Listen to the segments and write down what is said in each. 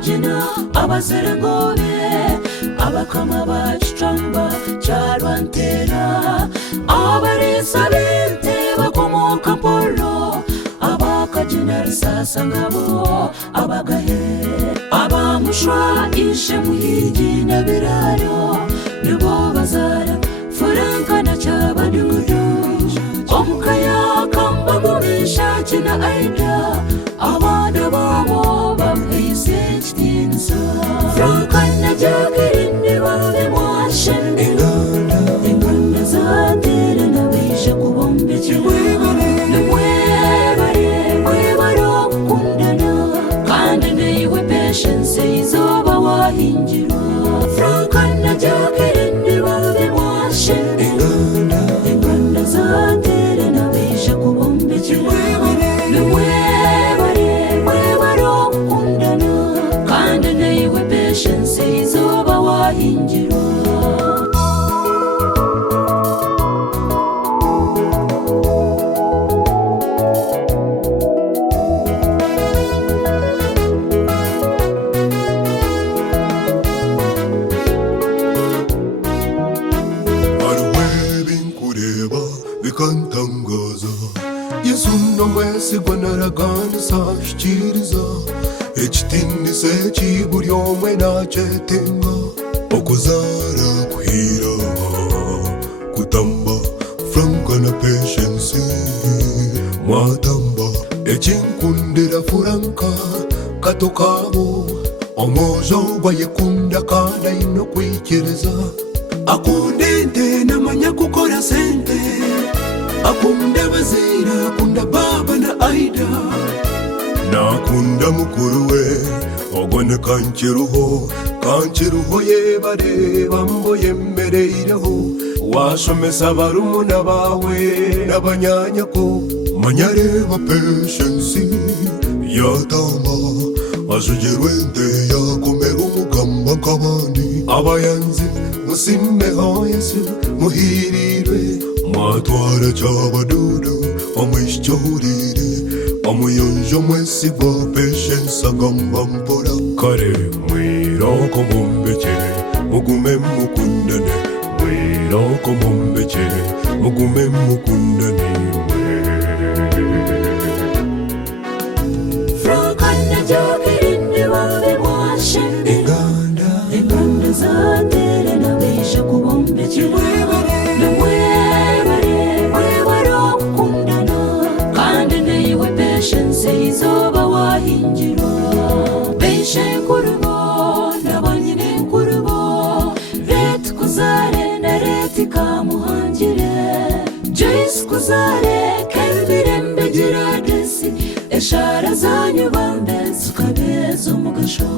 Abagina, abaserengobe, abakama bakicwamba cyarwantera, abarisabinte bakomoka polo, abakagina rusasa ngabo, abagahe, abamushwa ishe muhigi na biraro, nibo bazara furanka na cyabadudu, omukaya kamba mumisha kina aida, abana babo bamwise kitinza, franka na jacline babe mwashen, inganda zatere na bisha kubombe kimwebare, mwebaro kundana, kandi niwe patience izoba wahingira, franka na jacline babe mwashen, inganda zatere na bisha kubombe kimwebare, mwebaro kundana, kandi niwe patience izoba wahingira. Yesuno mwese gwanaragana sashikiriza, ekitindi sechi buri omwe nachetenga, okuzara kuhira kutamba, franka na patience mwatamba, echinkundira furanka kato kabo, omozo gwayekunda kada ino kwikiriza, akundente namanya kukora sente, akunda bazira, akunda baba na aida, nakunda mukuru we ogone kanchiruho yebare bambo yembereireho, washomesa barumuna bawe n'abanyanyako, manyareba patience yatama, azugerwente yakomera umugamba nk'abandi, abayanzi musimeho Yesu muhirirwe, mwatwara cyabadudu omwishyurire, omuyonjo mwesi bwa patience agamba mpora, kare mwiroko mumbekere mugume mukundane, mwiroko mumbekere mugume mukundane, franka na jacline babe mwashen, inganda zatere na bisha kubombe kimwebare, mwebaro kundana, kandi niwe patience izoba wahingira, beshe kurubo n'abanyine kurubo, ret kuzare na reti kamuhangire, Joyce kuzare kembirembe giradesi, eshara zanyu bambe zukabeza umugasho,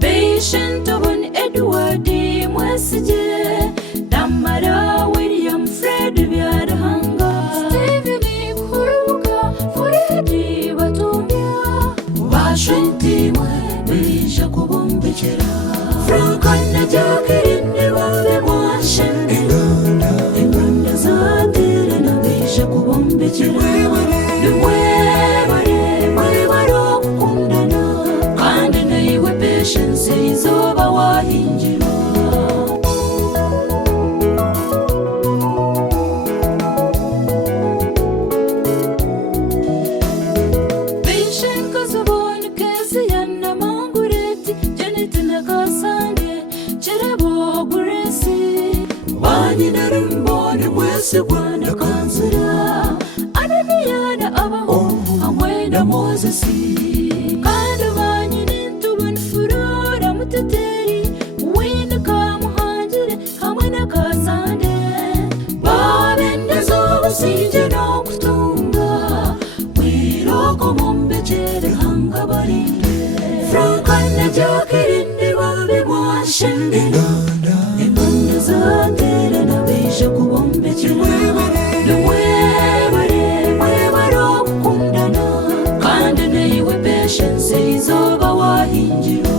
patient obon Edward mwesije, damara William Fred byarahanga, Steven kurubuka Furedi batumbya, bashenti mwe bisha kubombekera, franka na jacline babe mwashen, inganda zatere na bisha kubombekera, mwebaro kundana, kandi niwe patience izoba wahingira. Segwana kanzira, ananiyana abaho hamwe na Moses, kandi banyine ntubona furura muteteri, wenda kamuhangire hamwe na kasande, babendeza basije no kutunga, mwiroko mumbekere hanga barinde, franka na jacline babe mwashen, inganda zatere na bisha kubombe kimwebare, mwebaro kundana, kandi niwe patience izoba wahingira.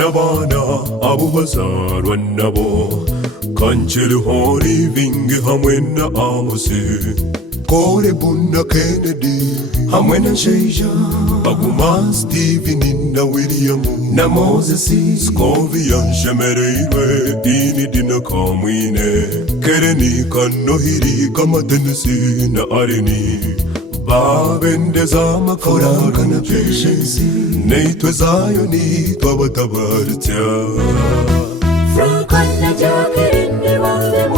n'abaana abo bazaalwa nabo Kanchero living hamwe na Amose Kore Buna Kennedy hamwe na Sheja Baguma Steven na William na Moses Scovia Shemerewe ini dina kamwine Kereni kanohiri kama Tennessee na Areni Babende zama koraga na Patience Neitwe Zayoni twabatabartya Frank and Jacline, they were the